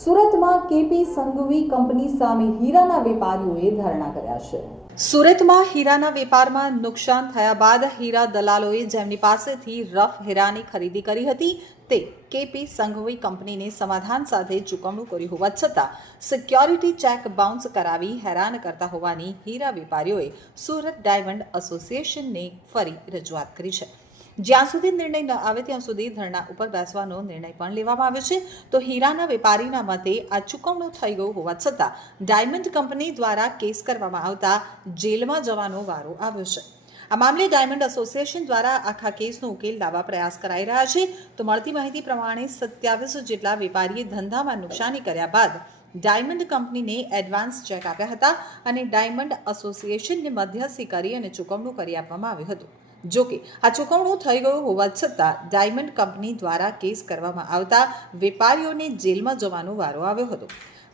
સુરતમાં KP Sanghvi company સામે હીરાના વેપારીઓએ ધરણા કર્યા છે। સુરતમાં હીરાના વેપારમાં નુકસાન થયા બાદ હીરા દલાલોએ જેમની પાસેથી રફ હીરાની ખરીદી કરી હતી તે કેપી સંઘવી કંપનીને સમાધાન સાથે ચૂકવણું કર્યું હોવા છતાં સિક્યોરિટી ચેક બાઉન્સ કરાવી હેરાન કરતા હોવાની હીરા વેપારીઓએ સુરત ડાયમંડ એસોસિએશનને ફરી રજૂઆત કરી છે। જ્યાં સુધી નિર્ણય ન આવે ત્યાં સુધી ધરણા ઉપર બેસવાનો નિર્ણય પણ લેવામાં આવ્યો છે। તો હીરાના વેપારીના મતે આ ચૂકવણું થઈ ગયું હોવા છતાં ડાયમંડ કંપની દ્વારા કેસ કરવામાં આવતા જેલમાં જવાનો વારો આવ્યો છે। આ મામલે ડાયમંડ એસોસિએશન દ્વારા આખા કેસનો ઉકેલ લાવવા પ્રયાસ કરાઈ રહ્યા છે। તો મળતી માહિતી પ્રમાણે 27 જેટલા વેપારીએ ધંધામાં નુકસાની કર્યા બાદ ડાયમંડ કંપનીને એડવાન્સ ચેક આપ્યા હતા અને ડાયમંડ એસોસિએશનને મધ્યસ્થી કરી અને ચૂકવણું કરી આપવામાં આવ્યું હતું। જોકે આ ચૂકવણું થઈ ગયું હોવા છતાં ડાયમંડ કંપની દ્વારા કેસ કરવામાં આવતા વેપારીઓને જેલમાં જવાનો વારો આવ્યો હતો।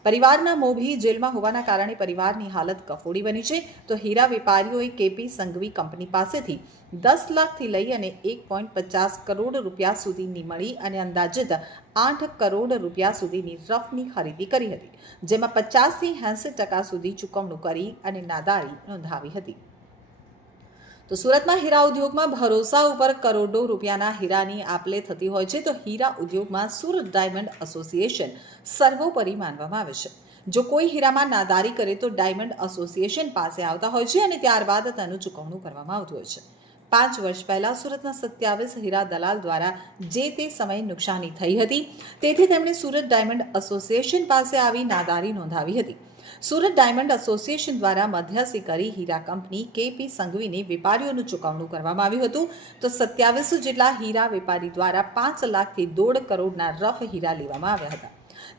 પરિવારના મોભી જેલમાં હોવાના કારણે પરિવારની હાલત કફોડી બની છે। તો હીરા વેપારીઓએ કેપી સંઘવી કંપની પાસેથી 10 લાખથી લઈ અને 1.50 કરોડ રૂપિયા સુધીની મળી અને અંદાજિત 8 કરોડ રૂપિયા સુધીની રફની ખરીદી કરી હતી, જેમાં 50 થી 80% સુધી ચૂકવણું કરી અને નાદારી નોંધાવી હતી। તો સુરતમાં હીરા ઉદ્યોગમાં ભરોસા ઉપર કરોડો રૂપિયાના હીરાની આપલે થતી હોય છે। તો હીરા ઉદ્યોગમાં સુરત ડાયમંડ એસોસિએશન સર્વોપરી માનવામાં આવે છે। જો કોઈ હીરામાં નાદારી કરે તો ડાયમંડ એસોસિએશન પાસે આવતા હોય છે અને ત્યારબાદ તેનું ચૂકવણું કરવામાં આવતું હોય છે। 5 વર્ષ પહેલા સુરતના 27 હીરા દલાલ દ્વારા જે તે સમયે નુકસાની થઈ હતી, તેથી તેમણે સુરત ડાયમંડ એસોસિએશન પાસે આવી નાદારી નોંધાવી હતી। સુરત ડાયમંડ એસોસિએશન દ્વારા મધ્યસ્થી કરી હીરા કંપની કેપી સંઘવીને વેપારીઓનું ચૂકવણું કરવામાં આવ્યું હતું। તો 27 જેટલા હીરા વેપારી દ્વારા 5 લાખથી 1.5 કરોડના રફ હીરા લેવામાં આવ્યા હતા।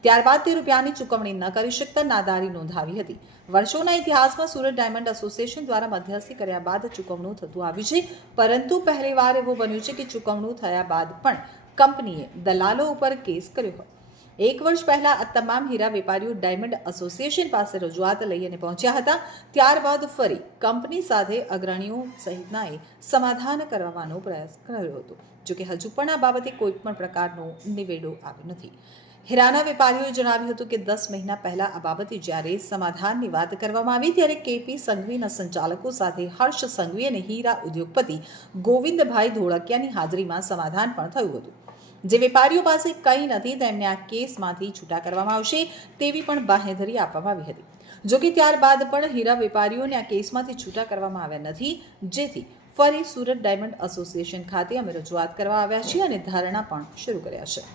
ત્યારબાદ તે રૂપિયાની ચૂકવણી ન કરી શકતા નાદારી નોંધાવી હતી। વર્ષોના ઇતિહાસમાં સુરત ડાયમંડ એસોસિએશન દ્વારા મધ્યસ્થી કર્યા બાદ ચૂકવણું થતું આવ્યું છે, પરંતુ પહેલીવાર એવું બન્યું છે કે ચૂકવણું થયા બાદ પણ કંપનીએ દલાલો ઉપર કેસ કર્યો હોય। 1 વર્ષ પહેલા આ તમામ હીરા વેપારીઓ ડાયમંડ એસોસિએશન પાસે રજૂઆત લઈ અને પહોંચ્યા હતા। ત્યારબાદ ફરી કંપની સાથે અગ્રણીઓ સહિતનાએ સમાધાન કરવાનો પ્રયાસ કર્યો હતો, જોકે હજુ પણ આ બાબતે કોઈ પણ પ્રકારનો નિવેડો આવ્યો નથી। હીરાના વેપારીઓએ જણાવ્યું હતું કે 10 મહિના પહેલા આ બાબતે જ્યારે સમાધાનની વાત કરવામાં આવી ત્યારે કેપી સંઘવીના સંચાલકો સાથે હર્ષ સંઘવી અને હીરા ઉદ્યોગપતિ ગોવિંદભાઈ ધોળકિયાની હાજરીમાં સમાધાન પણ થયું હતું। જે વેપારીઓ પાસે કંઈ નથી તેમને આ કેસમાંથી છૂટા કરવામાં આવશે તેવી પણ બાંહેધરી આપવામાં આવી હતી। જોકે ત્યારબાદ પણ હીરા વેપારીઓને આ કેસમાંથી છૂટા કરવામાં આવ્યા નથી, જેથી ફરી સુરત ડાયમંડ એસોસિએશન ખાતે અમે રજૂઆત કરવા આવ્યા છીએ અને ધરણા પણ શરૂ કર્યા છે।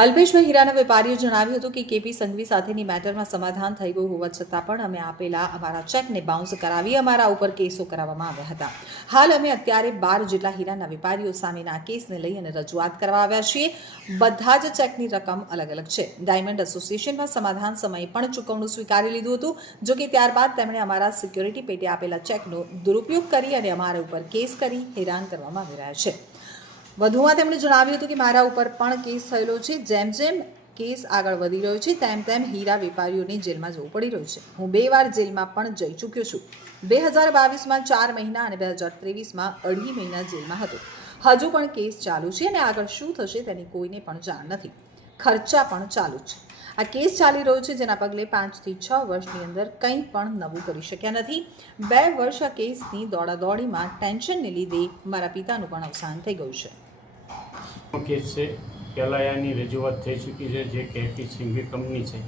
અલ્પેશભાઈ હીરાના વેપારીએ જણાવ્યું હતું કે કેપી સંઘવી સાથેની મેટરમાં સમાધાન થઈ ગયું હોવા છતાં પણ અમે આપેલા અમારા ચેકને બાઉન્સ કરાવી અમારા ઉપર કેસો કરાવવામાં આવ્યા હતા। હાલ અમે અત્યારે 12 જેટલા હીરાના વેપારીઓ સામેના આ કેસને લઈ અને રજૂઆત કરવા આવ્યા છીએ। બધા જ ચેકની રકમ અલગ અલગ છે। ડાયમંડ એસોસિએશનમાં સમાધાન સમયે પણ ચૂકવણું સ્વીકારી લીધું હતું, જોકે ત્યારબાદ તેમણે અમારા સિક્યોરિટી પેટે આપેલા ચેકનો દુરુપયોગ કરી અને અમારા ઉપર કેસ કરી હેરાન કરવામાં આવી રહ્યા છે। વધુમાં તેમણે જણાવ્યું હતું કે મારા ઉપર પણ કેસ થયેલો છે। જેમ જેમ કેસ આગળ વધી રહ્યો છે તેમ તેમ હીરા વેપારીઓને જેલમાં જવું પડી રહ્યું છે। હું 2 વાર જેલમાં પણ જઈ ચૂક્યો છું। 2022માં 4 મહિના અને 2023માં 2.5 મહિના જેલમાં હતો। હજુ પણ કેસ ચાલુ છે અને આગળ શું થશે તેની કોઈને પણ જાણ નથી। ખર્ચા પણ ચાલુ છે। આ કેસ ચાલી રહ્યો છે, જેના પગલે 5 થી 6 વર્ષની અંદર કંઈ પણ નવું કરી શક્યા નથી। 2 વર્ષ આ કેસની દોડાદોડીમાં ટેન્શનને લીધે મારા પિતાનું પણ અવસાન થઈ ગયું છે। કેસ છે પહેલાં એની રજૂઆત થઈ ચૂકી છે। જે કેપી સંઘવી કંપની છે,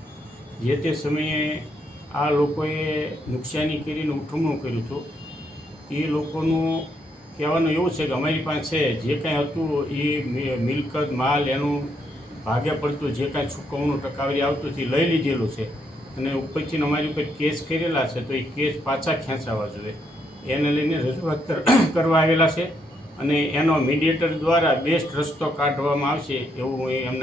જે તે સમયે આ લોકોએ નુકસાની કરીને ઉઠમણું કર્યું હતું। એ લોકોનું કહેવાનું એવું છે કે અમારી પાસે જે કાંઈ હતું એ મિલકત માલ એનું ભાગે પડતું જે કાંઈ ચૂકવણું ટકાવારી આવતું એ લઈ લીધેલું છે અને ઉપરથી અમારી ઉપર કેસ કરેલા છે, તો એ કેસ પાછા ખેંચાવા જોઈએ એને લઈને રજૂઆત કરવા આવેલા છે અને એનો મીડિયેટર દ્વારા બેસ્ટ રસ્તો કાઢવામાં આવશે એવું એમને